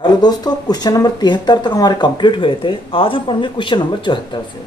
Hello दोस्तों, question number 73 तक हमारे कंप्लीट हुए थे। आज हम पढ़ेंगे क्वेश्चन नंबर 74 से।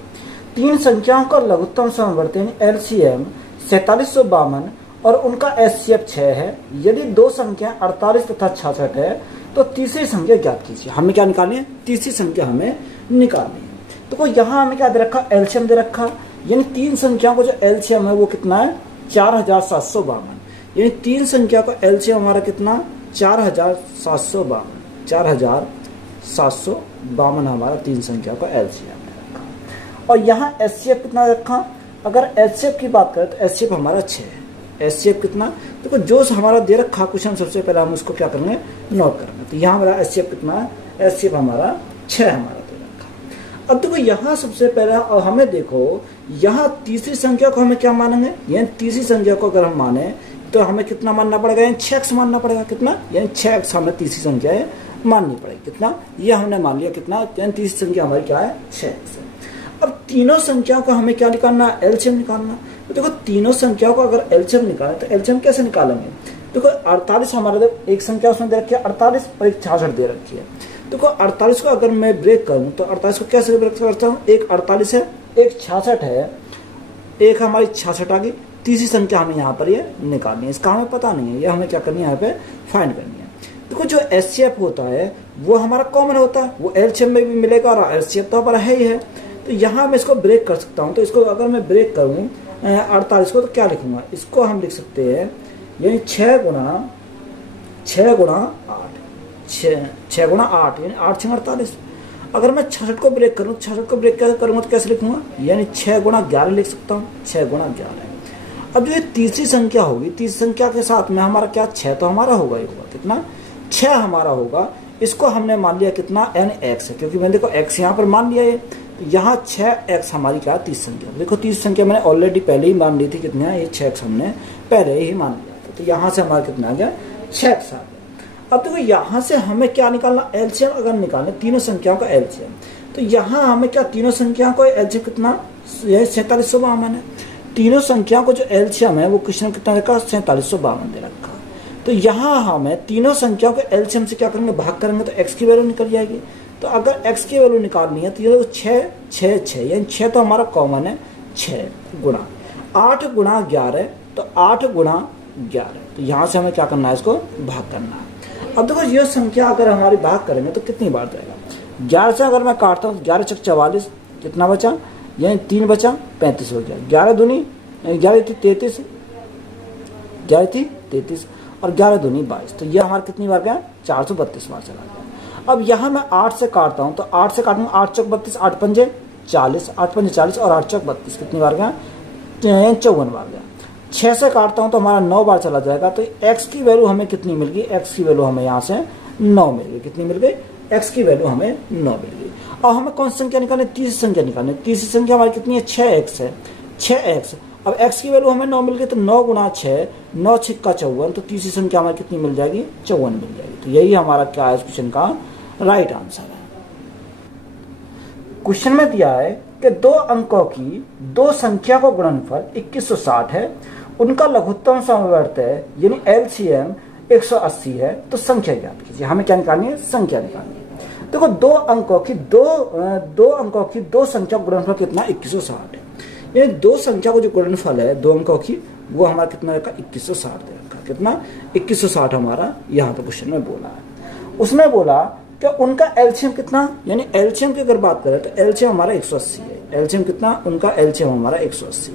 तीन संख्याओं का लघुत्तम समवर्ती एलसीएम 4752 और उनका एचसीएफ 6 है। यदि दो संख्या 48 तथा 66 है तो तीसरी संख्या ज्ञात कीजिए। हमें क्या निकालनी है? तीसरी संख्या हमें निकालनी है। तो यहाँ हमें क्या दे रखा? एलसीएम दे रखा, यानी तीन संख्याओं को जो एलसीएम है वो कितना है? 4752। यानी तीन संख्या का एलसीएम हमारा कितना? 4752। 4752 हमारा तीन संख्या का एलसीएम है रखा। और यहाँ एचसीएफ कितना रखा? अगर एचसीएफ की बात करें तो एचसीएफ हमारा 6 है। एचसीएफ कितना? देखो जो हमारा दे रखा क्वेश्चन, सबसे पहले हम उसको क्या करेंगे? नोट करेंगे। तो यहाँ हमारा एचसीएफ कितना है? एचसीएफ हमारा 6 हमारा दे रखा। अब देखो यहाँ सबसे पहले और हमें देखो यहाँ तीसरी संख्या को हमें क्या मानेंगे? यानी तीसरी संख्या को अगर हम माने तो हमें कितना मानना पड़ेगा? यानी 6x मानना पड़ेगा। कितना? यानी 6x हमें तीसरी संख्या है माननी पड़ेगी। कितना? ये हमने मान लिया। कितना? यानी तीसरी संख्या हमारी क्या है? 6x है। अब तीनों संख्याओं का हमें क्या निकालना है? एलसीएम निकालना। तो देखो तीनों संख्याओं को अगर एलसीएम निकालें तो एलसीएम कैसे निकालेंगे? देखो 48 हमारे एक संख्या उसमें दे रखी है 48 और एक 66 दे रखी है। देखो 48 को अगर मैं ब्रेक करूं तो 48 को कैसे ब्रेक करता हूँ? एक 48 है, एक 66 है, एक हमारी 66 आ गई। तीसरी संख्या हमें यहाँ पर ये निकालनी है। इसका हमें पता नहीं है, ये हमें क्या करनी है? यहाँ पे फाइंड करनी है। देखो जो एचसीएफ होता है वो हमारा कॉमन होता है, वो एलसीएम में भी मिलेगा और एचसीएफ तो हमारा है ही है। तो यहाँ मैं इसको ब्रेक कर सकता हूँ। तो इसको अगर मैं ब्रेक करूँ 48 को तो क्या लिखूंगा? इसको हम लिख सकते हैं यानी 6 गुणा 8 यानी 8 6 48। अगर मैं 66 को ब्रेक करूँ, 66 को ब्रेक कैसे करूँगा तो कैसे लिखूंगा? यानी 6 गुणा 11 लिख सकता हूँ। 6 गुणा 11। अब जो ये तीसरी संख्या होगी, तीसरी संख्या के साथ में हमारा क्या 6 तो हमारा होगा ही होगा। कितना? 6 हमारा होगा। इसको हमने मान लिया कितना? यानी x है, क्योंकि मैंने देखो x यहाँ पर मान लिया है। तो यहाँ 6x हमारी क्या? तीसरी संख्या। देखो तीसरी संख्या मैंने ऑलरेडी पहले ही मान ली थी। कितना? ये 6x हमने पहले ही मान लिया था। तो यहाँ से हमारा कितना आ गया? 6x आ गया। अब देखो यहाँ से हमें क्या निकालना? एलसीएम अगर निकालना तीनों संख्याओं का एलसीएम, तो यहाँ हमें क्या तीनों संख्याओं का एलसीएम कितना? यही 4752 है। तीनों संख्याओं को जो एलसीएम है वो क्वेश्चन कितना देखा? 4752 दे रखा। तो यहाँ हमें तीनों संख्याओं के एलसीएम से क्या करेंगे? भाग करेंगे तो x की वैल्यू निकल जाएगी। तो अगर x की वैल्यू निकालनी है तो ये 6 6 6 यानी 6 तो हमारा कॉमन है। 6 गुणा 8 गुणा 11, तो 8 गुणा 11। तो यहाँ से हमें क्या करना है? इसको भाग करना है। अब देखो ये संख्या अगर हमारी भाग करेंगे तो कितनी बार जाएगा? 11 से अगर मैं काटता हूँ 11 चक 44, कितना बचा? यानी 3 बचा, 35 हो गया। 11 दूनी 11 थी 33, 11 थी 33 और 11 दूनी 22। तो ये हमारा कितनी बार गया? 432 बार चला गया। अब यहाँ मैं 8 से काटता हूँ तो 8 से काटूंगा 8 चौक 32, 8 पंजे 40, 8 पंजे 40 और 8 चौक 32। कितनी बार गया? 54 बार गया। 6 से काटता हूँ तो हमारा 9 बार चला जाएगा। तो x की वैल्यू हमें कितनी मिल गई? x की वैल्यू हमें यहाँ से 9 मिल गई। कितनी मिल गई? x की वैल्यू हमें 9 मिल गई। और हमें कौन सी संख्या निकालनी? तीसरी संख्या निकालनी। तीसरी संख्या हमारी कितनी है? 6x है। 6x। अब x की वैल्यू हमें 9 मिल गई तो 9 गुणा 6, 9 छिक्का 54। तो तीसरी संख्या हमारी कितनी मिल जाएगी? 54 मिल जाएगी। तो यही हमारा क्या है? इस क्वेश्चन का राइट आंसर है। क्वेश्चन में दिया है कि दो अंकों की दो संख्या का गुणनफल 2160 है, उनका लघुत्तम समवर्ती है यानी एलसीएम 180 है, तो संख्या ज्ञात कीजिए। हमें क्या निकालनी है? संख्या निकालनी है। देखो दो अंकों की दो संख्या का गुणनफल कितना? 2160 है। यानी दो संख्या को जो गुणनफल है दो अंकों की वो हमारा कितना रखा? 2160 दे रखा। कितना? 2160 हमारा यहाँ पे क्वेश्चन में बोला है। उसने बोला कि उनका एलसीएम कितना? यानी एलसीएम की अगर बात करें तो एलसीएम हमारा 180 है। एलसीएम कितना? उनका एलसीएम हमारा 180।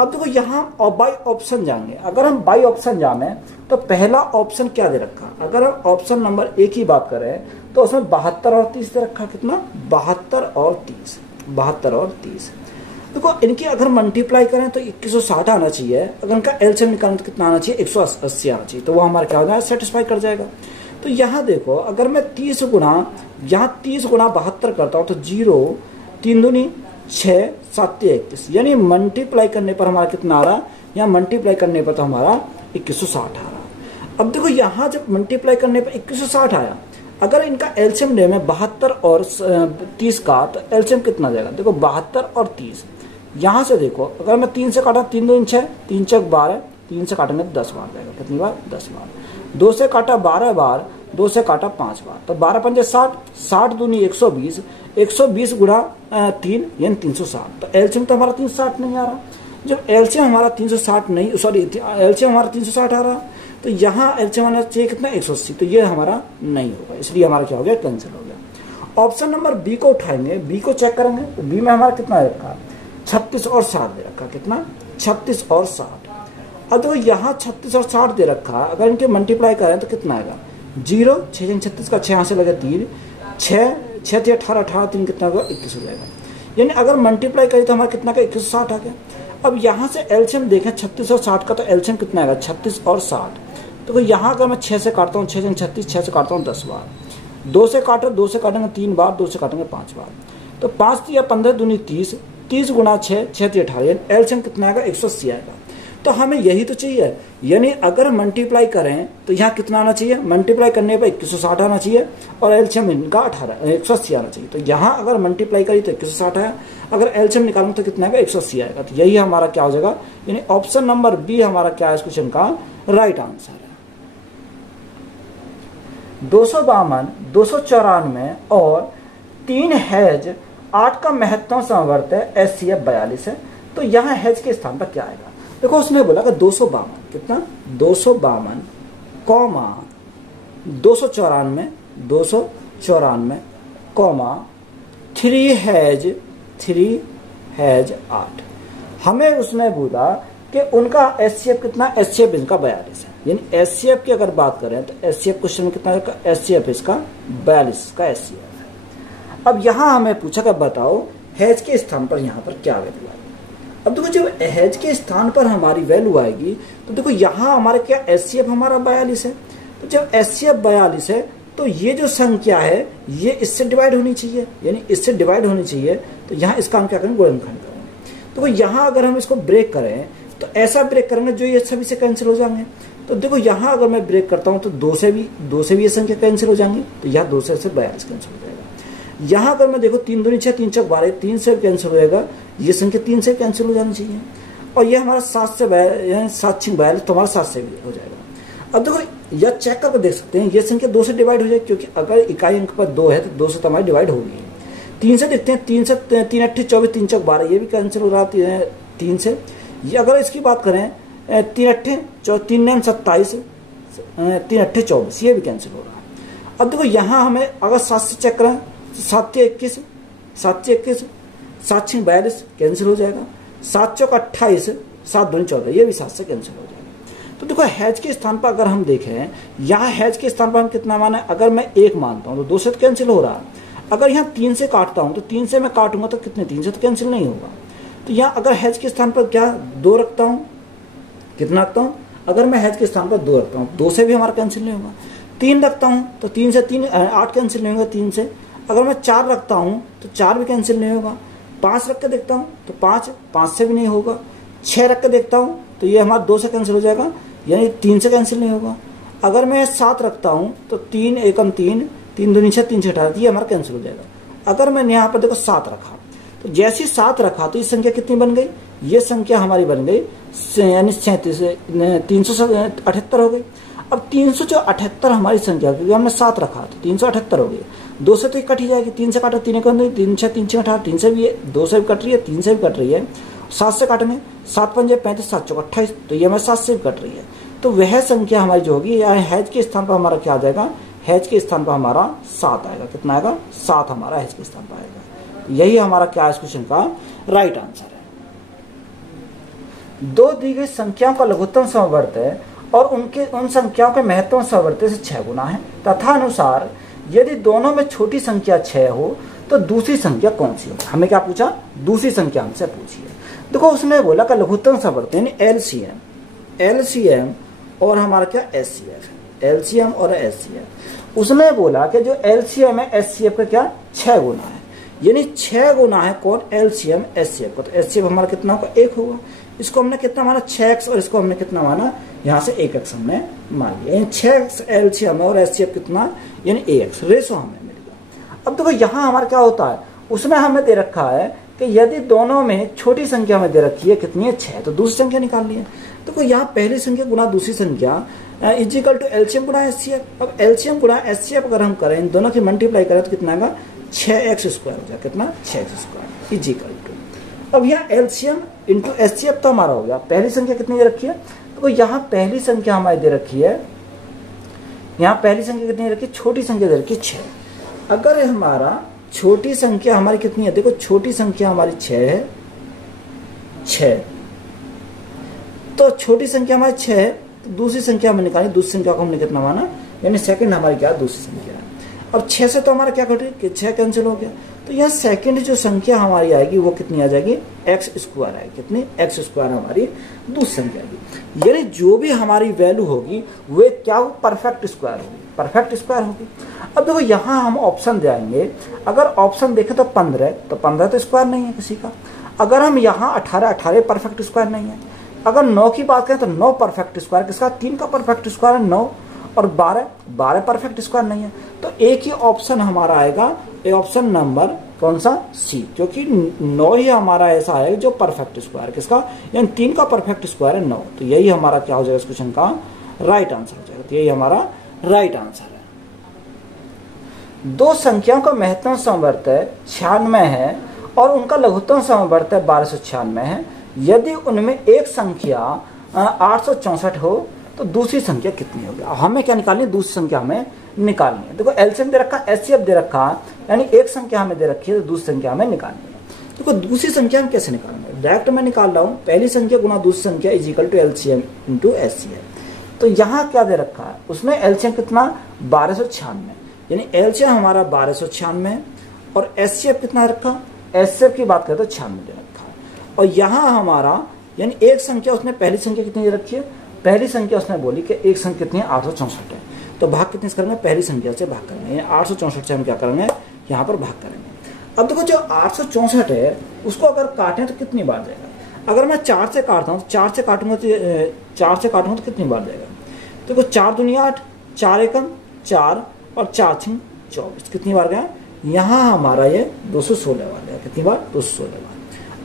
अब देखो यहाँ बाई ऑप्शन जाएंगे। अगर हम बाई ऑप्शन जाने तो पहला ऑप्शन क्या दे रखा? अगर हम ऑप्शन नंबर 1 की बात करें तो उसमें 72 और 30 दे रखा। कितना? 72 और 30। 72 और 30। देखो इनकी अगर मल्टीप्लाई करें तो 2160 आना चाहिए। अगर इनका एलसीएम निकालना तो कितना आना चाहिए? 180 आना चाहिए। तो वो हमारा क्या हो जाएगा? सेटिस्फाई कर जाएगा। तो यहाँ देखो अगर मैं 30 गुणा 72 करता हूँ तो 0 3 दूनी 6 7 31, यानी मल्टीप्लाई करने पर हमारा कितना आ रहा? यहाँ मल्टीप्लाई करने पर तो हमारा 2160 आ रहा। अब देखो यहाँ जब मल्टीप्लाई करने पर 2160 आया, अगर इनका एलसीएम ले में 72 और 30 का, तो एलसीएम कितना जाएगा? देखो 72 और 30। यहाँ से देखो अगर मैं 3 से काटा 3 दूनी 6, 3 चौक 12, 3 से काटेंगे 10 बार जाएगा। कितनी बार? 10 बार। 2 से काटा 12 बार, 2 से काटा 5 बार, तो 12 पंजे 60, 60 दूनी 120, 120 गुणा 3 यानी 360। तो एलसीएम तो हमारा 360 नहीं आ रहा। जब एलसीएम हमारा 360 नहीं, सॉरी एलसीएम हमारा 360 आ रहा, तो यहाँ एलसीएम आना चाहिए कितना 180, तो ये हमारा नहीं होगा, इसलिए हमारा क्या हो गया, कैंसिल हो गया। ऑप्शन नंबर बी को उठाएंगे, बी को चेक करेंगे, तो बी में हमारा कितना दे रखा, 36 और 60 दे रखा, कितना 36 और 60। अब देखो यहाँ 36 और 60 दे रखा, अगर इनके मल्टीप्लाई करें तो कितना आएगा, 0, 6 36 का 6 यहाँ से लगे 3, 6 6 18 18 3 कितना होगा, 21 हो जाएगा। यानी अगर मल्टीप्लाई करें तो हमारा कितना का 2160 आ गया। अब यहाँ से एलसीएम देखें 36 और 60 का, तो एलसीएम कितना आएगा 36 और 60। तो यहाँ अगर मैं 6 से काटता हूँ, 6 36, 6 से काटता हूँ 10 बार, 2 से काटो, 2 से काटेंगे 3 बार, 2 से काटेंगे 5 बार, तो 5 या 15 दूनी 30, 30 गुणा 6, 6 18, एलसीएम कितना आएगा 180 आएगा। तो हमें यही तो चाहिए, यानी अगर मल्टीप्लाई करें तो यहाँ कितना आना चाहिए, मल्टीप्लाई करने पर 2160 आना चाहिए और एलसीएम इनका 180 आना चाहिए। तो यहाँ अगर मल्टीप्लाई करी तो 2160 आया, अगर एलसीएम निकालूं तो कितना आएगा 180 आएगा। तो यही हमारा क्या हो जाएगा, यानी ऑप्शन नंबर बी हमारा क्या है इस क्वेश्चन का राइट आंसर है। 252, 294 और 3 हैज 8 का महत्तम समवर्त है, एचसीएफ 42 है। तो यहाँ हैज के स्थान पर क्या आएगा, देखो उसने बोला कि 252 कितना 252 कॉमा 294 294 कॉमा 3 हैज 8। हमें उसने बोला कि उनका एचसीएफ कितना, एचसीएफ इनका 42 है। यानी एचसीएफ की अगर बात करें तो एचसीएफ क्वेश्चन में कितना, एचसीएफ इसका 42 का एचसीएफ है। अब यहाँ हमें पूछा कि बताओ हैज के स्थान पर यहाँ पर क्या वैल्यू आएगी। अब देखो जब हैज के स्थान पर हमारी वैल्यू आएगी तो देखो यहाँ हमारे क्या एचसीएफ हमारा 42 है। तो जब एचसीएफ 42 है तो ये जो संख्या है ये इससे डिवाइड होनी चाहिए, यानी इससे डिवाइड होनी चाहिए। तो यहाँ इसका हम क्या करेंगे, गुणनखंड करेंगे। तो यहाँ अगर हम इसको ब्रेक करें तो ऐसा ब्रेक करेंगे जो ये सभी से कैंसिल हो जाएंगे। तो देखो यहाँ अगर मैं ब्रेक करता हूँ तो 2 से भी ये संख्या कैंसिल हो जाएंगी, तो यहाँ 2 से 42 कैंसिल हो जाएगा। यहाँ अगर मैं देखो 3 दूनी 6, 3 चौक 12, 3 से कैंसिल हो जाएगा, ये संख्या 3 से कैंसिल हो जानी चाहिए। और ये हमारा 7 से 7 6 42, तो हमारा 7 से भी हो जाएगा। अब देखो यह चेक करके देख सकते हैं, ये संख्या 2 से डिवाइड हो जाएगी, क्योंकि अगर इकाई अंक पर 2 है तो 2 से तो हमारी डिवाइड होगी। 3 से देखते हैं, 3 से 3 8 24, 3 चौक 12, ये भी कैंसिल हो रहा है 3 से। ये अगर इसकी बात करें 3 8 3 9 27, 3 8 24, ये भी कैंसिल हो रहा है। अब देखो यहाँ हमें अगर 7 से चेक करें, 7 से 21, 7 से 21, 7 6 42 कैंसिल हो जाएगा, 7 चौक 28, 7 दूनी 14, ये भी 7 से कैंसिल हो जाएगा। तो देखो हैज के स्थान पर अगर हम देखें, यहाँ हैज के स्थान पर हम कितना माना है, अगर मैं 1 मानता हूँ तो 2 से तो कैंसिल हो रहा है। अगर यहाँ 3 से काटता हूँ तो 3 से मैं काटूंगा तो कितने, 3 से तो कैंसिल नहीं होगा। तो यहाँ अगर हैज के स्थान पर क्या 2 रखता हूँ, कितना रखता हूँ, अगर मैं हैज के स्थान पर 2 रखता हूँ, 2 से भी हमारा कैंसिल नहीं होगा। 3 रखता हूँ तो 3 से 3 8 कैंसिल नहीं होगा 3 से। अगर मैं 4 रखता हूँ तो 4 भी कैंसिल नहीं होगा। 5 रख के देखता हूँ तो 5 से भी नहीं होगा। 6 रख के देखता हूँ तो ये हमारा 2 से कैंसिल हो जाएगा, यानी 3 से कैंसिल नहीं होगा। अगर मैं 7 रखता हूँ तो 3 एकम 3, 3 दूनी 6, 3 6 18, ये हमारा कैंसिल हो जाएगा। अगर मैंने यहाँ पर देखो 7 रखा, तो जैसे 7 रखा तो ये संख्या कितनी बन गई, ये संख्या हमारी बन गई यानी 378 हो गई। अब 378 हमारी संख्या, क्योंकि हमने 7 रखा तो 378 हो गई। 2 से तो कट ही जाएगी, 3 से काटो 3 3 6 3 6 18, 3 से भी है, 2 से भी कट रही है, 3 से भी कट रही है। 7 से काटेंगे, 7 पंजे 35, 7 चौक 28, तो ये हमारे 7 से भी कट रही है। तो वह संख्या हमारी जो होगी, या हैज के स्थान पर हमारा क्या आ जाएगा, हैज के स्थान पर हमारा 7 आएगा। कितना आएगा, 7 हमारा हैज के स्थान पर आएगा। यही हमारा क्या इस क्वेश्चन का राइट आंसर है। 2 दी गई संख्याओं का लघुत्तम समवर्त है और उन संख्याओं के महत्तम समवर्त से 6 गुना है, तथा अनुसार यदि दोनों में छोटी संख्या 6 हो तो दूसरी संख्या कौन सी हो। हमें क्या पूछा, दूसरी संख्या हमसे पूछी है। देखो उसने बोला कि लघुत्तम समवर्त यानी एलसीएम और हमारा क्या एचसीएफ, एलसीएम और एचसीएफ। उसने बोला कि जो एलसीएम है एचसीएफ का क्या 6 गुना है, यानी 6 गुना है कौन, एलसीएम एचसीएफ का। तो एचसीएफ हमारा कितना होगा, 1 होगा। इसको हमने कितना माना 6x, और इसको हमने कितना माना, यहाँ से 1x हमने मान लिया। 6x एलसीएम और एचसीएफ कितना, यानी ax, रेशो हमें मिल गया। अब देखो यहाँ हमारा क्या होता है, उसने हमें दे रखा है कि यदि दोनों में छोटी संख्या में दे रखी है कितनी है 6, तो दूसरी संख्या निकाल ली है। तो यहाँ पहली संख्या गुना दूसरी संख्या इज इक्वल टू एलसीएम गुना एचसीएफ। अब एलसीएम गुना एचसीएफ अगर हम करें, इन दोनों की मल्टीप्लाई करें तो कितना आएगा 6x स्क्वायर हो जाएगा। कितना 6x square is equal to, अब यहाँ एलसीएम इंटू एचसीएफ तो हमारा हो गया। पहली संख्या कितनी दे रखी है, तो यहाँ पहली संख्या हमारी दे रखी है, यहाँ पहली संख्या कितनी दे रखी है, छोटी संख्या दे रखी है 6। अगर हमारा छोटी संख्या हमारी कितनी है, देखो छोटी संख्या हमारी 6 है, 6, तो छोटी संख्या हमारी 6 है, तो दूसरी संख्या हमें निकाली, दूसरी संख्या को हमने कितना माना, यानी सेकंड हमारी क्या दूसरी संख्या है। अब 6 से तो हमारा क्या घटे कि 6 कैंसिल हो गया, तो यहाँ सेकंड जो संख्या हमारी आएगी वो कितनी आ जाएगी, एक्स स्क्वायर आएगी। कितनी, एक्स स्क्वायर हमारी दूसरी संख्या आएगी। यानी जो भी हमारी वैल्यू होगी वो क्या हो, परफेक्ट स्क्वायर होगी, परफेक्ट स्क्वायर होगी। अब देखो यहाँ हम ऑप्शन देंगे, अगर ऑप्शन देखें तो 15, तो 15 तो स्क्वायर नहीं है किसी का। अगर हम यहाँ 18, 18 परफेक्ट स्क्वायर नहीं है। अगर 9 की बात करें तो 9 परफेक्ट स्क्वायर किसका, 3 का परफेक्ट स्क्वायर है 9, और 12 परफेक्ट स्क्वायर नहीं है। तो एक ही ऑप्शन हमारा आएगा, ये ऑप्शन नंबर कौन सा, सी, क्योंकि 9 ही हमारा ऐसा है जो परफेक्ट स्क्वायर किसका, यानी 3 का परफेक्ट स्क्वायर है 9। तो यही हमारा क्या हो जाएगा इस क्वेश्चन का राइट आंसर हो जाएगा। तो यही हमारा राइट आंसर है। दो संख्याओं का महत्तम समवर्त 96 है और उनका लघुत्तम समवर्त 1296 है। यदि उनमें एक संख्या 864 हो तो दूसरी संख्या कितनी होगी। हमें क्या निकालनी है, दूसरी संख्या हमें निकालनी है। देखो एलसीएम दे रखा, एचसीएफ दे रखा, यानी एक संख्या हमें दे रखी है तो दूसरी संख्या हमें निकालनी है। देखो दूसरी संख्या हम कैसे निकालेंगे, डायरेक्ट मैं निकाल रहा हूँ, पहली संख्या गुना दूसरी संख्या is equal to LCM into HCF. तो यहाँ क्या दे रखा है, उसमें एलसीएम कितना 1296, यानी एलसीएम हमारा 1296 है, और एचसीएफ कितना रखा, एचसीएफ की बात करें तो 96 दे रखा है। और यहाँ हमारा यानी एक संख्या उसने पहली संख्या कितनी दे रखी है, पहली संख्या उसने बोली कि एक संख्या कितनी है 864 है। तो भाग कितने से करेंगे, पहली संख्या से भाग करेंगे, 864 से हम क्या करेंगे यहाँ पर भाग करेंगे। अब देखो जो 864 है उसको अगर काटें तो कितनी बार जाएगा। अगर मैं 4 से काटता हूँ, 4 से काटूंगा तो कितनी बार जाएगा। देखो 4 दूनी 8, 4 एकम 4 और 4 छिंग 24, कितनी बार गया, यहाँ हमारा ये 216 बार गया। कितनी बार, 216 बार।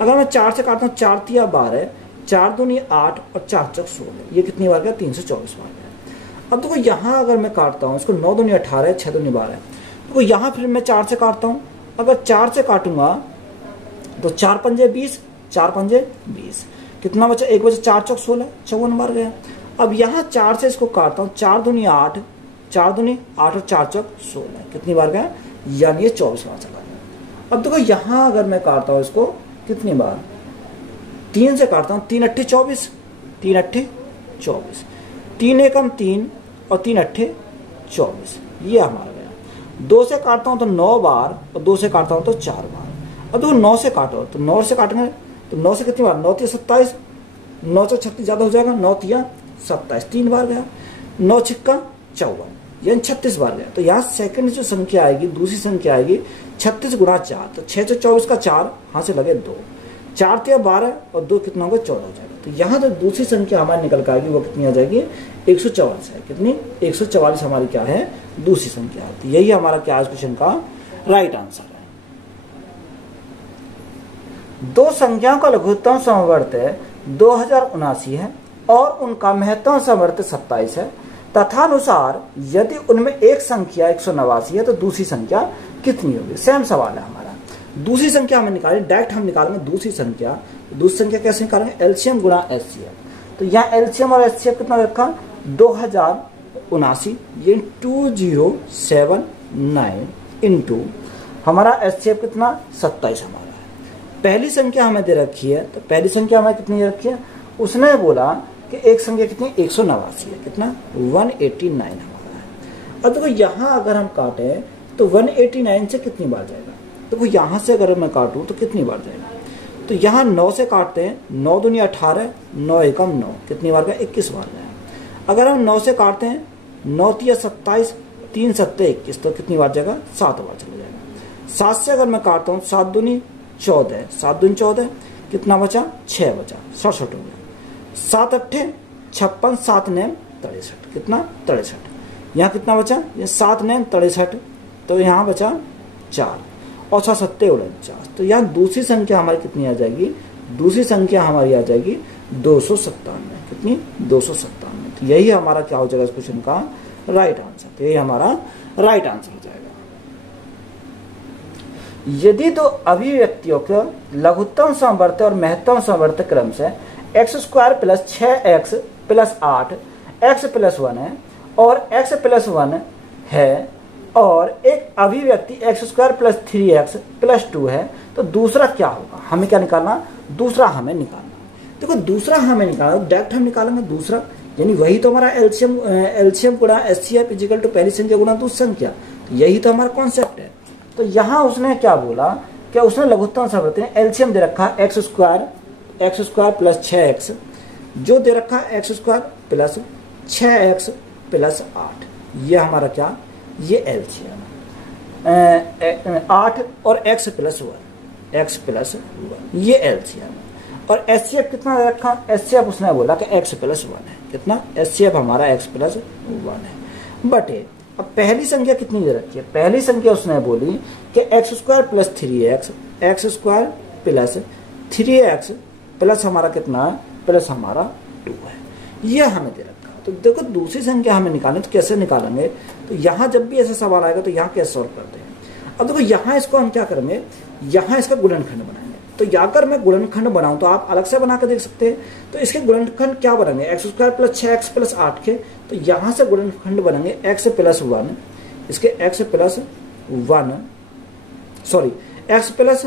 अगर मैं 4 से काटता हूँ, 4 तिया 12, 4 दूनी 8 और 4 चौक 16, ये कितनी बार गया, 324 बार गया। अब देखो यहाँ अगर मैं काटता हूँ इसको, 9 दूनी 18, 6 दूनी 12, देखो यहाँ फिर मैं 4 से काटता हूँ। अगर 4 से काटूंगा तो 4 पंजे 20, 4 पंजे 20, कितना बचा, एक बचा 4 चौक 16, 54 बार गया। अब यहाँ 4 से इसको काटता हूँ, 4 दूनी 8, 4 दूनी 8 और 4 चौक 16, कितनी बार गया, यानी ये 24 बार चला गया। अब देखो यहाँ अगर मैं काटता हूँ इसको कितनी बार, 3 से काटता हूँ, 3 अट्ठे 24, 3 अट्ठे 24, 3 एकम 3 और 3 अट्ठे 24, ये हमारा गया। 2 से काटता हूँ तो 9 बार और 2 से काटता हूँ तो 4 बार। अब देखो 9 से काटो तो 9 से काटेंगे तो 9 से कितनी बार, 9 तिया 27, 9 से 36 ज्यादा हो जाएगा, 9 तिया 27, 3 बार गया। 9 छिक्का 54, यानी 36 बार गया। तो यहाँ सेकंड जो संख्या आएगी, दूसरी संख्या आएगी 36 गुणा 4, तो 6 से 24 का 4, यहाँ से लगे 2, 4 तिया 12 और 2 कितना होगा, 14 हो जाएगा। तो यहाँ जो दूसरी संख्या हमारी निकल कर आएगी वो कितनी आ जाएगी, 144 है। कितनी, 144 हमारी क्या है, दूसरी संख्या है। तो यही हमारा क्या इस क्वेश्चन का राइट आंसर है। दो संख्याओं का लघुत्तम समवर्त 2079 है और उनका महत्तम समवर्त 27 है। तथानुसार यदि उनमें एक संख्या 189 है तो दूसरी संख्या कितनी होगी। सेम सवाल है हमारा। दूसरी संख्या हमें निकालें, डायरेक्ट हम निकालेंगे दूसरी संख्या। दूसरी संख्या कैसे निकालेंगे, एलसीएम गुणा एचसीएफ। तो यहाँ एलसीएम और एचसीएफ कितना रखा, 2079, ये 2079 इंटू हमारा एचसीएफ कितना 27 हमारा है। पहली संख्या हमें दे रखी है, तो पहली संख्या हमें कितनी दे रखी है, उसने बोला कि एक संख्या कितनी 189 है, कितना 189 हमारा है। अब देखो यहाँ अगर हम काटे तो 189 से कितनी बार जाएगा, देखो यहाँ से अगर मैं काटूं तो कितनी बार जाएगा। तो यहाँ 9 से काटते हैं, 9 दूनी 18, 9 एकम 9, कितनी बार का 21 बार गया। अगर हम 9 से काटते हैं, 9 तिया 27, 3 सत्ते 21, तो कितनी बार जाएगा, 7 बार चला जाएगा। 7 से अगर मैं काटता हूँ, 7 दूनी 14, 7 दूनी 14, कितना बचा, 6 बचा, 67 हो गया। 7 अट्ठे 56, 7 नेम 63, कितना 63। यहाँ कितना बचा, ये 7 नेम 63, तो यहाँ बचा 4 और 6 सत्ते 49। तो यहाँ दूसरी संख्या हमारी कितनी आ जाएगी, दूसरी संख्या हमारी आ जाएगी 297। कितनी 257। तो यही हमारा क्या हो जाएगा इस क्वेश्चन का राइट आंसर। तो यही हमारा राइट आंसर हो जाएगा। यदि दो अभिव्यक्तियों के लघुत्तम समवर्त और महत्तम समवर्त क्रम से x² + 6x + 8 x + 1 है और x + 1 है और एक अभिव्यक्ति x² + 3x + 2 है, तो दूसरा क्या होगा? हमें क्या निकालना? दूसरा हमें निकालना। देखो दूसरा हमें निकालना, डायरेक्ट हम निकालेंगे दूसरा, यानी वही तो हमारा एलसीएम गुणा एचसीएफ इक्वल टू पहली संख्या गुणा दूसरी संख्या, यही तो हमारा कॉन्सेप्ट है। तो यहाँ उसने क्या बोला कि उसने लघुत्तम समवर्त एलसीएम दे रखा x² + 6x, जो दे रखा x² + 6x + 8, ये हमारा क्या, ये एलसीएम 8 और x + 1 ये एलसीएम। और एचसीएफ कितना दे रखा? एचसीएफ उसने बोला कि x + 1 है। कितना? एचसीएफ हमारा x + 1 है बटे अब पहली संख्या कितनी दे रखी है? पहली संख्या उसने बोली कि x² + 3x, x² + 3x plus हमारा कितना है? प्लस हमारा 2 है, ये हमें दे रखा। तो देखो दूसरी संख्या हमें निकालनी, तो कैसे निकालेंगे? तो यहाँ जब भी ऐसा सवाल आएगा तो यहाँ कैसे सॉल्व करते हैं? अब देखो यहाँ इसको हम क्या करेंगे, यहाँ इसका गुणनखंड बनाएंगे। तो अगर मैं गुणनखंड बनाऊं तो आप अलग से बना कर देख सकते हैं। तो इसके गुणनखंड क्या बनेंगे? x² + 6x + 8 के, तो यहाँ से गुणनखंड बनेंगे x + 1, इसके x + 1 सॉरी x +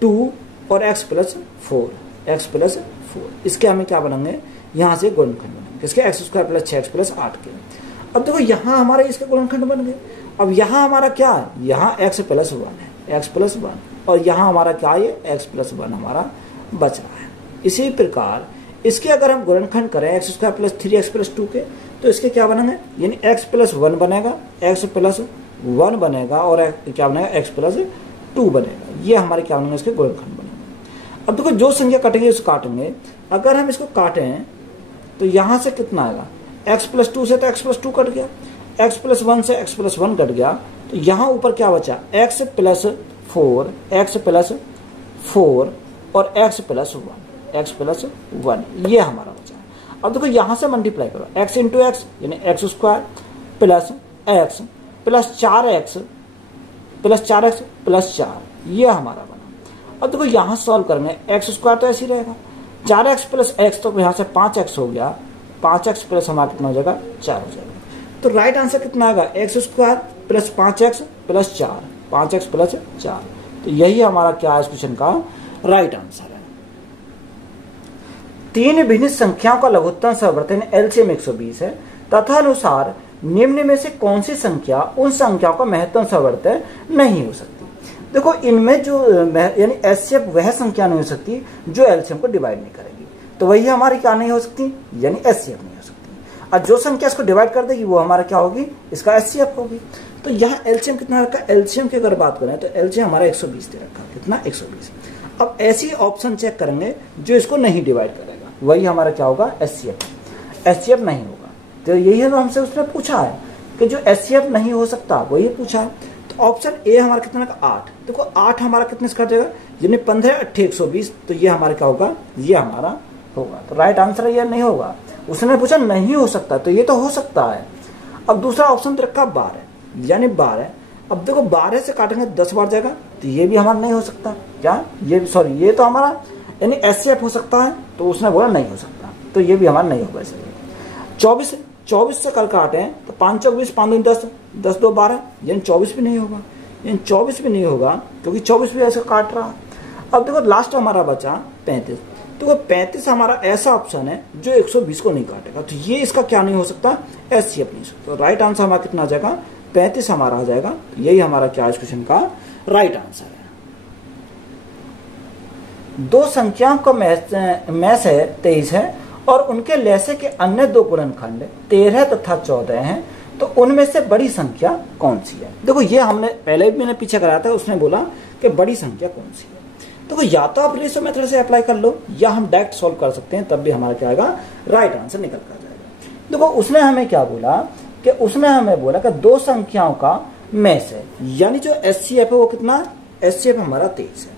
2 और x + 4, x + 4, इसके हमें क्या बनाएंगे? यहाँ से गुणनखंड बनेंगे इसके x² + 6x + 8 के। अब देखो यहाँ हमारे इसके गुणनखंड बन गए। अब यहाँ हमारा क्या है? यहाँ x + 1 है, x + 1, और यहाँ हमारा क्या है? x + 1 हमारा बच रहा है। इसी प्रकार इसके अगर हम गुणनखंड करें x² + 3x + 2 के, तो इसके क्या बनेंगे? यानी x + 1 बनेगा, x + 1 बनेगा और क्या बनेगा? x + 2 बनेगा। ये हमारे क्या बनेंगे? इसके गुणनखंड बनेंगे। अब देखो जो संख्या कटेंगे उसको काटेंगे। अगर हम इसको काटें तो यहाँ से कितना आएगा? x + 2 से तो x + 2 कट गया, x + 1 से x + 1 कट गया, तो यहाँ ऊपर क्या बचा? x + 4, x + 4 और x + 1, ये हमारा बचा। अब देखो यहाँ से मल्टीप्लाई करो, x × x यानी x² + x + 4x + 4, ये हमारा बना। अब देखो यहाँ सॉल्व करेंगे, x² तो ऐसे ही रहेगा, 4x + x तो यहाँ से 5x हो गया, 5x प्लस हमारा कितना हो जाएगा? 4 हो जाएगा। तो राइट आंसर कितना आएगा? x² + 5x + 4, 5x + 4। तो यही हमारा क्या है इस क्वेश्चन का राइट आंसर है। तीन भिन्न संख्याओं का लघुत्तम समवर्त एलसीएम 120 है तथा अनुसार निम्न में से कौन सी संख्या उन संख्याओं का महत्तम समवर्त नहीं हो सकती? देखो इनमें जो यानी एचसीएफ वह संख्या नहीं हो सकती जो एलसीएम को डिवाइड नहीं करेगी, तो वही हमारी क्या नहीं हो सकती? यानी एचसीएफ नहीं हो सकती। और जो संख्या इसको डिवाइड कर देगी वो हमारा क्या होगी? इसका एचसीएफ होगी। तो यहाँ एलसीएम कितना रखा? एलसीएम की अगर बात करें तो एलसीएम हमारा 120 दे रखा। कितना? 120। अब ऐसी ऑप्शन चेक करेंगे जो इसको नहीं डिवाइड करेगा, वही हमारा क्या होगा? एचसीएफ। एचसीएफ नहीं होगा, तो यही है तो हमसे उसने पूछा है कि जो एचसीएफ नहीं हो सकता वही पूछा है। तो ऑप्शन ए हमारा कितना का? 8। देखो 8 हमारा कितने से कट जाएगा? यानी 15 8 120, तो ये हमारा क्या होगा? ये हमारा होगा। तो राइट आंसर ये नहीं होगा। उसने पूछा नहीं हो सकता, तो ये तो हो सकता है। अब दूसरा ऑप्शन रखा 12, यानी 12। अब देखो 12 से काटेंगे 10 बार जाएगा, तो ये भी हमारा नहीं हो सकता। क्या? ये सॉरी, ये तो हमारा यानी एचसीएफ हो सकता है, तो उसने बोला नहीं हो सकता, तो ये भी हमारा नहीं होगा। इसलिए 24 से कल काटे तो 5 चौक 20, 5 दूनी 10, 10 2 12, यानी 24 भी नहीं होगा। यानी 24 भी नहीं होगा क्योंकि 24 भी ऐसे काट रहा। अब देखो लास्ट हमारा बचा 35। तो 35 हमारा ऐसा ऑप्शन है जो 120 को नहीं काटेगा, तो ये इसका क्या नहीं हो सकता? एचसीएफ नहीं हो सकता। तो राइट आंसर हमारा कितना आ जाएगा? 35 हमारा आ जाएगा। यही हमारा क्या इस क्वेश्चन का राइट आंसर है। दो संख्याओं का मैस है 23 है और उनके लैसे के अन्य दो गुणनखंड 13 तथा 14 हैं, तो उनमें से बड़ी संख्या कौन सी है? देखो ये हमने पहले भी मैंने पीछे कराया था, उसने बोला कि बड़ी संख्या कौन सी है। देखो या तो आप रेशो मेथड से अप्लाई कर लो या हम डायरेक्ट सॉल्व कर सकते हैं, तब भी हमारा क्या आएगा? राइट आंसर निकल कर जाएगा। देखो उसने हमें क्या बोला कि उसने हमें बोला कि दो संख्याओं का मैस है, यानी जो एचसीएफ है वो कितना? एचसीएफ हमारा 23 है।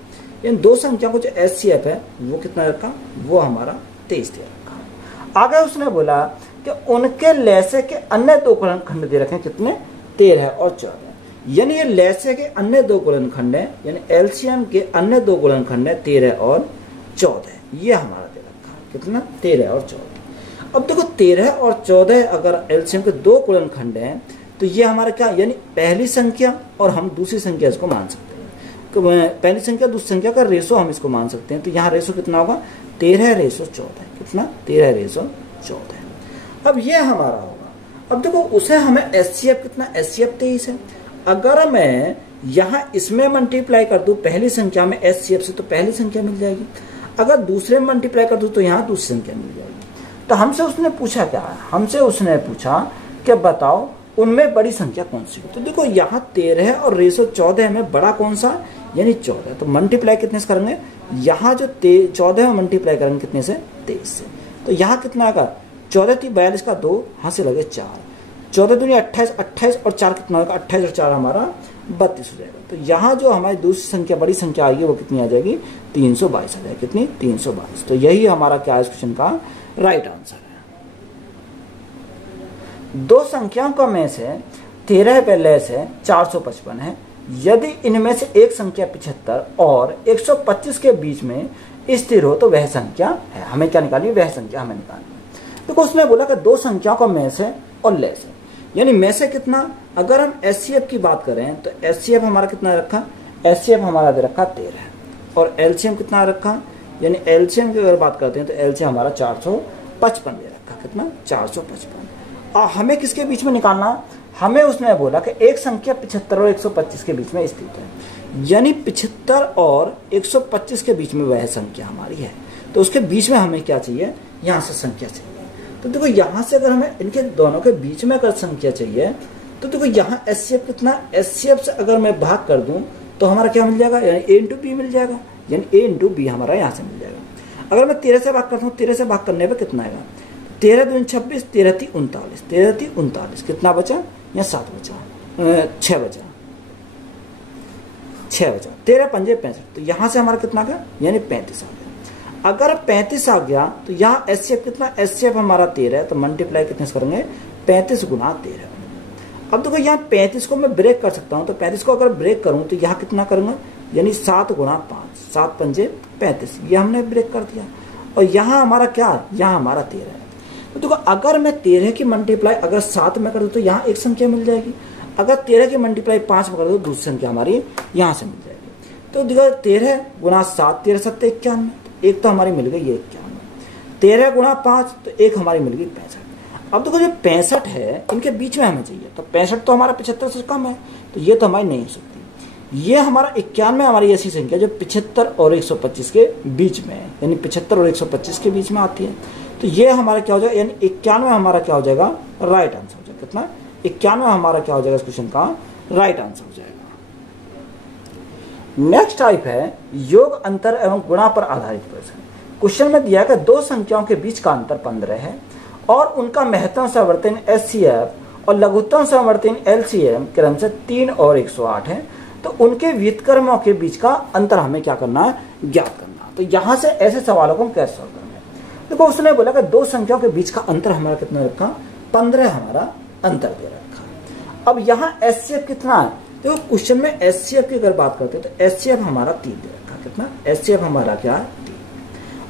इन दो संख्याओं को जो एचसीएफ है वो कितना रखा? वो हमारा 23 दे रखा। आगे उसने बोला कि उनके लैसे के अन्य दो गुणनखंड दे रखे कितने, 13 और 14। यानी ये लैसे के अन्य दो गुणनखंड है, यानी एलसीएम के अन्य दो गुणनखंड है 13 और 14। ये हमारा दे रखा है कितना, 13 और 14। अब देखो 13 और 14 अगर एलसीएम के दो गुणनखंड हैं तो ये हमारा क्या, यानी पहली संख्या और हम दूसरी संख्या इसको मान सकते हैं। पहली संख्या दूसरी संख्या का रेशो हम इसको मान सकते हैं। तो यहाँ रेशो कितना होगा, 13:14। कितना, 13:14। अब ये हमारा होगा। अब देखो उसे हमें एचसीएफ कितना, एचसीएफ 23 है। अगर मैं यहाँ इसमें मल्टीप्लाई कर दूं पहली संख्या में एचसीएफ से तो पहली संख्या मिल जाएगी, अगर दूसरे में मल्टीप्लाई कर दूं तो यहाँ दूसरी संख्या मिल जाएगी। तो हमसे उसने पूछा क्या है, हमसे उसने पूछा कि बताओ उनमें बड़ी संख्या कौन सी है। तो देखो यहाँ 13 और रेशो 14 में बड़ा कौन सा, यानी 14। तो मल्टीप्लाई कितने से करेंगे, यहाँ जो 14 में मल्टीप्लाई करेंगे कितने से, 23 से। तो यहाँ कितना आएगा, 14 × 42 का 2, यहाँ से लगे 4, 14 दूनी 28, 28 और 4 कितना होगा, 28 और 4 हमारा 32 हो जाएगा। तो यहाँ जो हमारी दूसरी संख्या बड़ी संख्या आएगी वो कितनी आ जाएगी, 322 आ जाएगी। कितनी, 322। तो यही हमारा क्या है इस क्वेश्चन का राइट आंसर है। दो संख्याओं का में से 13 पहले से 455 है। यदि इनमें से एक संख्या 75 और 125 के बीच में स्थिर हो तो वह संख्या है। हमें क्या निकालनी है, वह संख्या हमें निकालनी है। तो उसने बोला कि दो संख्याओं का में से और ले से, यानी में से कितना, अगर हम एचसीएफ की बात करें तो एचसीएफ हमारा कितना रखा, एचसीएफ हमारा दे रखा 13 और एलसीएम कितना रखा, यानी एलसीएम की अगर बात करते हैं तो एलसीएम हमारा 455 दे रखा। कितना, 455। और हमें किसके बीच में निकालना, हमें उसने बोला कि एक संख्या 75 और 125 के बीच में स्थित है, यानी 75 और 125 के बीच में वह संख्या हमारी है। तो उसके बीच में हमें क्या चाहिए, यहाँ से संख्या चाहिए। तो देखो यहाँ से अगर हमें इनके दोनों के बीच में अगर संख्या चाहिए तो देखो यहाँ एचसीएफ कितना, एचसीएफ से अगर मैं भाग कर दूं तो हमारा क्या मिल जाएगा, यानी a × b मिल जाएगा, यानी a × b हमारा यहाँ से मिल जाएगा। अगर मैं 13 से भाग करता हूँ, 13 से भाग करने पर कितना आएगा, 13 दूनी 26, 13 × 3 39, 13 × 3 39। कितना बचा, यहाँ 7 बचा, 6 बचा, 6 बचा, 13 × 5 = 65। तो यहाँ से हमारा कितना आ गया, यानी 35 आ गया। अगर 35 आ गया तो यहाँ एचसीएफ कितना, एचसीएफ हमारा 13 है। तो मल्टीप्लाई कितने से करेंगे, 35 × 13। अब देखो यहाँ 35 को मैं ब्रेक कर सकता हूँ, तो 35 को अगर ब्रेक करूँ तो यहाँ कितना करूँगा, यानी 7 × 5, 7 × 5 = 35। ये हमने ब्रेक कर दिया। और यहाँ हमारा क्या, यहाँ हमारा 13 है। तो देखो अगर मैं 13 की मल्टीप्लाई अगर 7 में कर दूँ तो यहाँ एक संख्या मिल जाएगी, अगर 13 की मल्टीप्लाई 5 में कर दो दूसरी संख्या हमारी यहाँ से मिल जाएगी। तो देखो 13 × 7, 13 × 7 = 91। एक तो हमारी मिल गई ये 91। 13 × 5 तो एक हमारी मिल गई 65। अब देखो जो 65 है इनके बीच में हमें चाहिए, तो 65 तो हमारा 75 से कम है, तो ये तो हमारी नहीं हो सकती। ये हमारा 91 हमारी ऐसी संख्या जो 75 और 125 के बीच में है, यानी 75 और 125 के बीच में आती है। तो ये हमारा क्या हो जाएगा, यानी 91 हमारा क्या हो जाएगा, राइट आंसर हो जाएगा। कितना, 91 हमारा क्या हो जाएगा इस क्वेश्चन का राइट आंसर हो जाएगा। नेक्स्ट टाइप है योग, अंतर एवं गुणा पर आधारित प्रश्न। क्वेश्चन में दिया है दो संख्याओं के बीच का अंतर 15 है और उनका महत्तम समवर्ती एचसीएफ और लघुत्तम समवर्ती एलसीएम क्रम से 3 और 108 है। तो उनके व्युत्क्रमों के बीच का अंतर हमें क्या करना है, ज्ञात करना। तो यहां से ऐसे सवालों को हम कैसे सॉल्व करेंगे। देखो उसने बोला कि दो संख्याओं के बीच का अंतर हमारा कितना रखा, 15 हमारा अंतर दे रखा। अब यहाँ एचसीएफ कितना है, देखो क्वेश्चन में एचसीएफ की अगर बात करते हैं तो एचसीएफ हमारा 3 दे रखा। कितना, एचसीएफ हमारा क्या है, 3।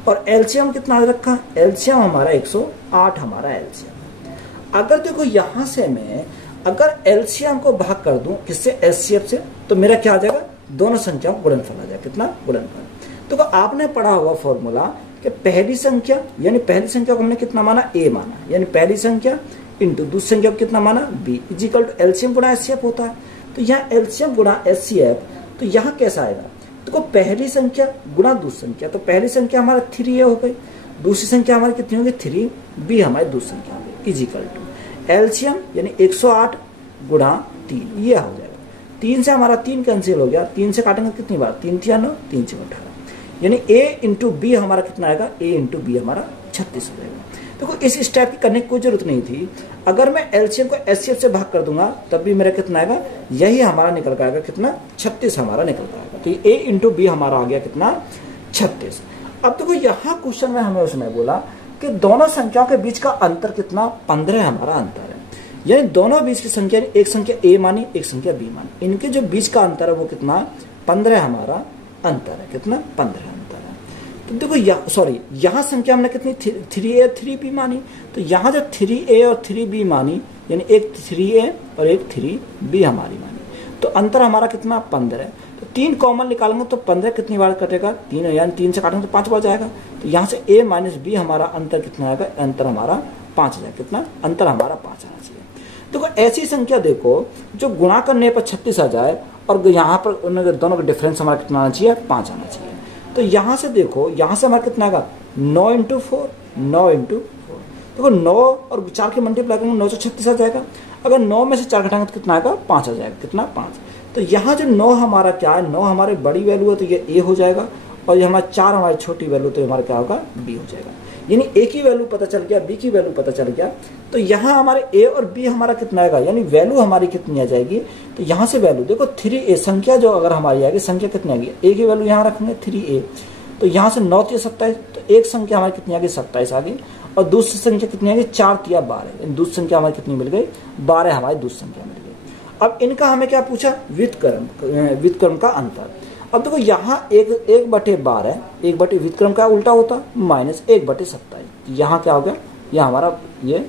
और एलसीएम कितना दे रखा, एलसीएम हमारा 108 हमारा एलसीएम। अगर देखो यहां से मैं अगर एलसीएम को भाग कर दूं किससे, एचसीएफ से, तो मेरा क्या आ जाएगा, दोनों संख्याओं का गुणनफल आ जाएगा। कितना, गुणनफल। तो आपने पढ़ा हुआ फॉर्मूला कि पहली संख्या, यानी पहली संख्या को हमने कितना माना, a माना, यानी पहली संख्या इंटू दूसरी संख्या को कितना माना, b = एलसीएम गुणा एचसीएफ होता है। तो यहाँ एलसीएम गुणा एचसीएफ, तो यहाँ कैसा आएगा, तो पहली संख्या गुणा दूसरी संख्या। तो पहली संख्या हमारा 3a हो गई, दूसरी संख्या हमारी कितनी होगी, 3b हमारी दूसरी संख्या होगी, = एलसीएम यानी 108 गुणा 3, ये हो जाएगा। 3 से हमारा 3 कैंसिल हो गया, 3 से काटेंगे कितनी बार, 3 × 9, 3 × 18, यानी a × b हमारा कितना आएगा, a × b हमारा 36 हो जाएगा। देखो इस स्टेप की करने की कोई जरूरत नहीं थी। अगर मैं एलसीएम को एचसीएफ से भाग कर दूंगा तब भी मेरा कितना आएगा, यही हमारा निकल कर आएगा, कितना, 36 हमारा निकल कर आएगा। तो a × b हमारा आ गया कितना, 36। अब देखो यहाँ क्वेश्चन में हमें उसने बोला कि दोनों संख्याओं के बीच का अंतर कितना 15 हमारा अंतर है। यानी दोनों बीच की संख्या, एक संख्या a मानी एक संख्या b मानी, इनके जो बीच का अंतर है वो कितना 15 हमारा अंतर है। कितना 15 अंतर है। तो देखो यहाँ संख्या हमने कितनी 3a और 3b मानी, तो यहाँ जो 3a और 3b मानी यानी एक 3a और एक 3b हमारी मानी, तो अंतर हमारा कितना 15 है। तो 3 कॉमन निकालेंगे तो 15 कितनी बार कटेगा 3, यानी 3 से काटेंगे तो 5 बार जाएगा। तो यहाँ से a माइनस बी हमारा अंतर कितना आएगा, अंतर हमारा 5 जाएगा। कितना अंतर हमारा 5 आना चाहिए। देखो ऐसी संख्या देखो जो गुणा करने पर 36 आ जाए और यहाँ पर दोनों का डिफरेंस हमारा कितना आना चाहिए 5 आना चाहिए। तो यहाँ से देखो, यहाँ से हमारा कितना आएगा 9 × 4, 9 × 4। देखो 9 और 4 के मल्टीप्लाई करेंगे 9 से 36 आ जाएगा। अगर 9 में से 4 घटाएंगे तो कितना आएगा 5 आ जाएगा। कितना 5। तो यहाँ जो 9 हमारा क्या है, 9 हमारे बड़ी वैल्यू है तो ये a हो जाएगा, और ये हमारा 4 हमारी छोटी वैल्यू तो हमारा क्या होगा b हो जाएगा। यानी a की वैल्यू पता चल गया, b की वैल्यू पता चल गया। तो यहाँ हमारे a और b हमारा कितना आएगा, यानी वैल्यू हमारी कितनी आ जाएगी। तो यहाँ से वैल्यू देखो 3a संख्या जो अगर हमारी आएगी, संख्या कितनी आएगी, a की वैल्यू यहाँ रखेंगे 3a। तो यहाँ से 9 × 27, तो एक संख्या हमारी कितनी आ गई 27 आ गई, और दूसरी संख्या कितनी आ गई 4 × 12। दूसरी संख्या हमारी कितनी मिल गई 12 हमारी दूसरी संख्या मिल गई। अब इनका हमें क्या पूछा, व्युत्क्रम का अंतर। अब देखो यहाँ 1/12 है, 1/, व्युत्क्रम का उल्टा होता माइनस 1/27। यहाँ क्या हो गया, यह हमारा ये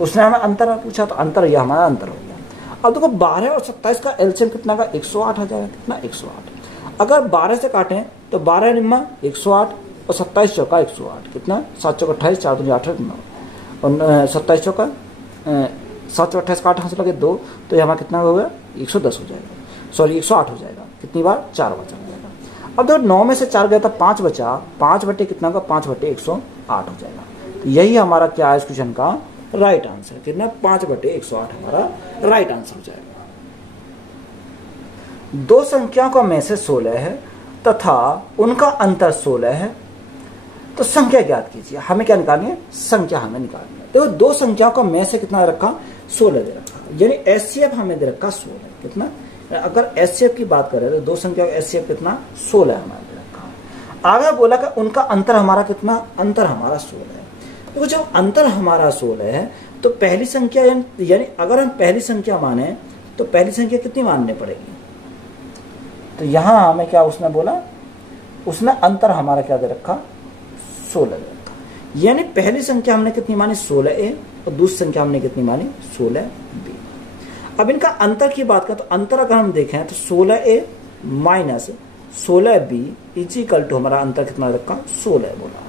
उसने हमें अंतर पूछा तो अंतर यह हमारा अंतर हो गया। अब देखो 12 और 27 का एलसीएम कितना का 108 आ जाएगा। कितना 108। अगर 12 से काटें तो 12 निम्मा 108 और 27 चौका 108। कितना 7 चौका 28, 4 दूनी 8 9, और 27 चौका 7 चौका 28 का 8 हाथ लगे 2, तो हमारा कितना हो गया 110 हो जाएगा, सॉरी 108 हो जाएगा। कितनी बार 4 बार चल जाएगा। अब देखो 9 में से 4 गया था 5 बचा, 5 बटे कितना होगा 5/108 हो जाएगा। तो यही हमारा क्या है इस क्वेश्चन का राइट आंसर। कितना 5/108 हमारा राइट आंसर हो जाएगा। दो संख्याओं का में से 16 है तथा उनका अंतर 16 है, तो संख्या ज्ञात कीजिए। हमें क्या निकालनी है, संख्या हमें निकालनी है। देखो दो संख्याओं का में से कितना रखा 16 दे रखा, यानी एचसीएफ हमें दे रखा 16। कितना, अगर एचसीएफ की बात करें तो दो संख्या का एचसीएफ कितना 16 हमारे दे रखा। आगे बोला कि उनका अंतर हमारा कितना, अंतर हमारा 16 है। देखो जब अंतर हमारा 16 है तो पहली संख्या यानी अगर हम पहली संख्या माने तो पहली संख्या कितनी माननी पड़ेगी। तो यहां हमें क्या उसने बोला, उसने अंतर हमारा क्या दे रखा 16 दे रखा। यानी पहली संख्या हमने कितनी मानी 16a और दूसरी संख्या हमने कितनी मानी 16b। अब इनका अंतर की बात करें तो अंतर अगर हम देखें तो 16a minus 16b equal to हमारा अंतर कितना रखा 16 बोला।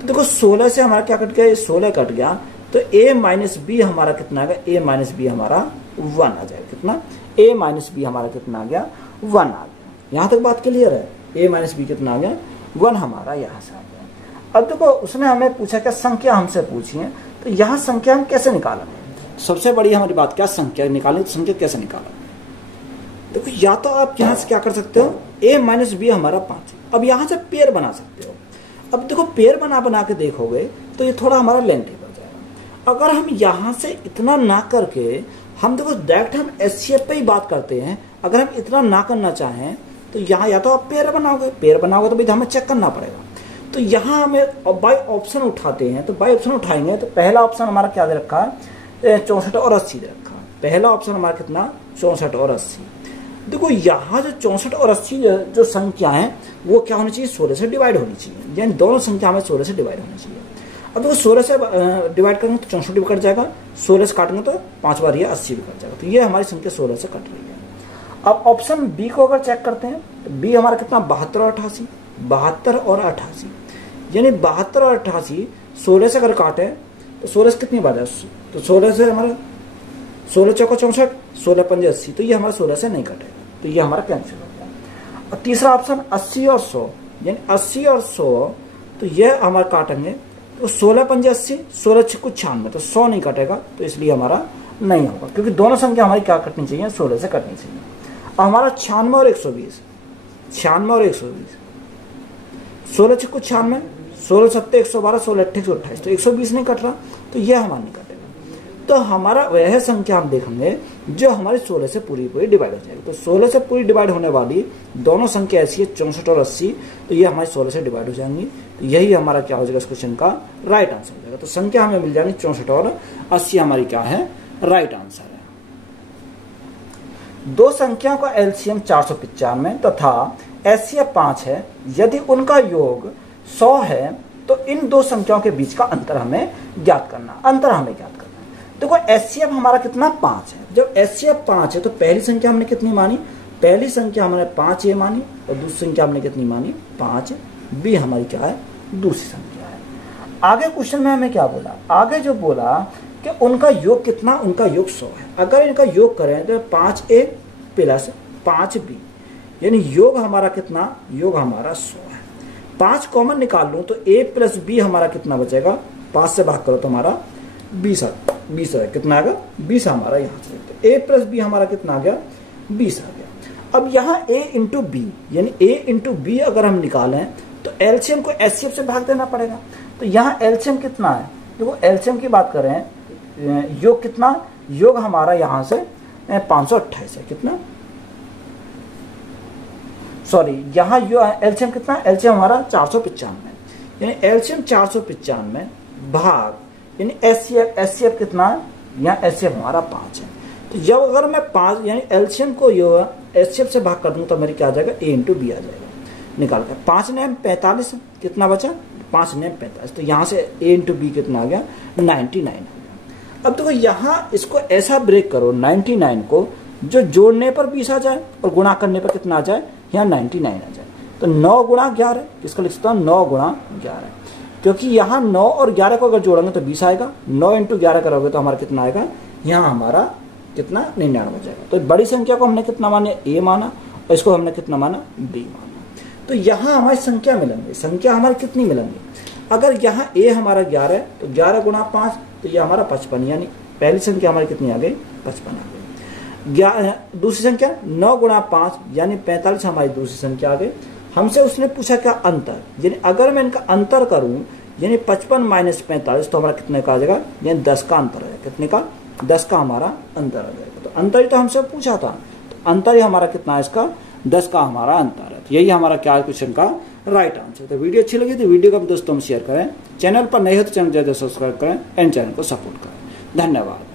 तो देखो 16 से हमारा क्या कट गया, 16 कट गया, तो a माइनस बी हमारा कितना आ गया, a माइनस बी हमारा 1 आ जाएगा। कितना a माइनस बी हमारा कितना आ गया 1 आ गया। यहाँ तक बात क्लियर है, a माइनस बी कितना आ गया 1 हमारा यहाँ से आ गया। अब देखो उसने हमें पूछा क्या संख्या हमसे पूछी है, तो यहाँ संख्या हम कैसे निकालेंगे। सबसे बड़ी हमारी बात क्या, संख्या निकालें, तो संख्या कैसे निकालें। देखो या तो आप यहाँ से क्या कर सकते हो, a माइनस बी हमारा 5, अब यहाँ से पेयर बना सकते हो। अब देखो पेयर बना के देखोगे तो ये थोड़ा हमारा लेंथी बढ़ जाएगा। अगर हम यहाँ से इतना ना करके हम देखो डायरेक्ट हम एचसीएफ पे ही बात करते हैं, अगर हम इतना ना करना चाहें तो यहाँ या तो आप पेयर बनाओगे तो भाई हमें चेक करना पड़ेगा। तो यहाँ हमें बाई ऑप्शन उठाते हैं, तो बाई ऑप्शन उठाएंगे तो पहला ऑप्शन हमारा क्या दे रखा है 64 और 80 दे रखा। पहला ऑप्शन हमारा कितना 64 और 80। देखो यहाँ जो 64 और 80 जो संख्या है वो क्या होनी चाहिए 16 से डिवाइड होनी चाहिए, यानी दोनों संख्या हमें 16 से डिवाइड होनी चाहिए। अब देखो 16 से डिवाइड करेंगे तो 64 भी कट जाएगा, 16 से काटेंगे तो 5 बार ये 80 भी कट जाएगा। तो ये हमारी संख्या 16 से कट रही है। अब ऑप्शन बी को अगर चेक करते हैं तो बी हमारा कितना 72 और 88, 72 और 88, यानी 72 और 88 16 से अगर काटे तो 16 से कितनी बार है, तो 16 से हमारा 16 चौका 64, 16 पंजे 80, तो ये हमारा 16 से नहीं कटेगा, तो ये हमारा कैंसिल हो गया। और तीसरा ऑप्शन 80 और 100, यानी 80 और 100, तो ये हमारा काटेंगे तो 16 पंजे 80, 16 छक्कू 96, तो 100 नहीं कटेगा, तो इसलिए हमारा नहीं होगा, क्योंकि दोनों संख्या हमारी क्या कटनी चाहिए 16 से कटनी चाहिए। अब हमारा 96 और 120, 96 और 120, 16 छक्कू 96, 16 सत्ते 112, 16 अट्ठाईस 128, तो 120 नहीं कट रहा, तो यह हमारा नहीं कटेगा। तो हमारा वह संख्या हम देखेंगे जो हमारी 16 से पूरी पूरी डिवाइड हो जाएगी। तो 16 से पूरी डिवाइड होने वाली दोनों संख्या ऐसी है 64 और 80, तो ये हमारी 16 से डिवाइड हो जाएंगी। तो यही हमारा क्या हो जाएगा इस क्वेश्चन का राइट आंसर हो जाएगा। तो संख्या हमें मिल जाएंगी 64 और 80 हमारी क्या है राइट आंसर है। दो संख्याओं का एलसीएम 495 तथा एचसीएफ 5 है, यदि उनका योग 100 है तो इन दो संख्याओं के बीच का अंतर हमें ज्ञात करना। अंतर हमें ज्ञात करना है। देखो एचसीएफ हमारा कितना 5 है। जब एचसीएफ 5 है तो पहली संख्या हमने कितनी मानी, पहली संख्या हमने 5 ए मानी और दूसरी संख्या हमने कितनी मानी 5 बी हमारी क्या है दूसरी संख्या है। आगे क्वेश्चन में हमें क्या बोला, आगे जो बोला कि उनका योग कितना, उनका योग 100 है। अगर इनका योग करें तो 5a प्लस 5b यानी योग हमारा कितना, योग हमारा 100 है। 5 कॉमन निकाल लूं तो a प्लस बी हमारा कितना बचेगा, 5 से भाग करो तो हमारा 20 है। कितना आएगा 20 हमारा यहाँ से। तो a प्लस बी हमारा कितना आ गया 20 आ गया। अब यहाँ a इंटू बी यानी a इंटू बी अगर हम निकालें तो एलसीएम को एचसीएफ से भाग देना पड़ेगा। तो यहाँ एलसीएम कितना है, देखो एलसीएम की बात करें, योग कितना, योग हमारा यहाँ से 528 है। कितना, सॉरी यहाँ एलसीएम कितना, एलसीएम हमारा 495 यानी एलसीएम 495 भाग यानी एचसीएफ कितना है, यहाँ एचसीएफ हमारा 5 है। तो जब अगर मैं 5 यानी एलसीएम को एचसीएफ से भाग कर दूँ तो मेरी क्या आ जाएगा a इंटू बी आ जाएगा। निकाल कर 5 ने 45 कितना बचा, 5 ने 45, तो यहाँ से a इंटू बी कितना आ गया 99 आ गया। अब देखो यहाँ इसको ऐसा ब्रेक करो 99 को जो जोड़ने पर 20 आ जाए और गुणा करने पर कितना आ जाए, यहाँ 99 आ जाए। तो 9 गुणा 11, इसको लिख सकता हूँ 9 गुणा 11, क्योंकि यहाँ 9 और 11 को अगर जोड़ेंगे तो 20 आएगा। 9 इंटू 11 करोगे तो हमारा कितना आएगा, यहाँ हमारा कितना 99 हो जाएगा। तो बड़ी संख्या को हमने कितना माना a माना और इसको हमने कितना माना b माना। तो यहाँ हमारी संख्या मिलेंगे, संख्या हमारी कितनी मिलेंगी, अगर यहाँ a हमारा 11 है तो 11 गुणा 5 तो ये हमारा 55 यानी पहली संख्या हमारी कितनी आ गई 55 आ गई। दूसरी संख्या 9 गुणा 5 यानी 45 हमारी दूसरी संख्या आ गई। हमसे उसने पूछा क्या अंतर, यानी अगर मैं इनका अंतर करूं यानी 55 माइनस 45 तो हमारा कितने का आ जाएगा, यानी 10 का अंतर है। कितने का, 10 का हमारा अंतर आ जाएगा। तो अंतर ही तो हमसे पूछा था, तो अंतर ही हमारा कितना है इसका 10 का हमारा अंतर है। तो यही हमारा क्या क्वेश्चन का राइट आंसर। तो वीडियो अच्छी लगी तो वीडियो को दोस्तों में शेयर करें, चैनल पर नए हो तो चैनल ज़्यादा सब्सक्राइब करें एंड चैनल को सपोर्ट करें। धन्यवाद।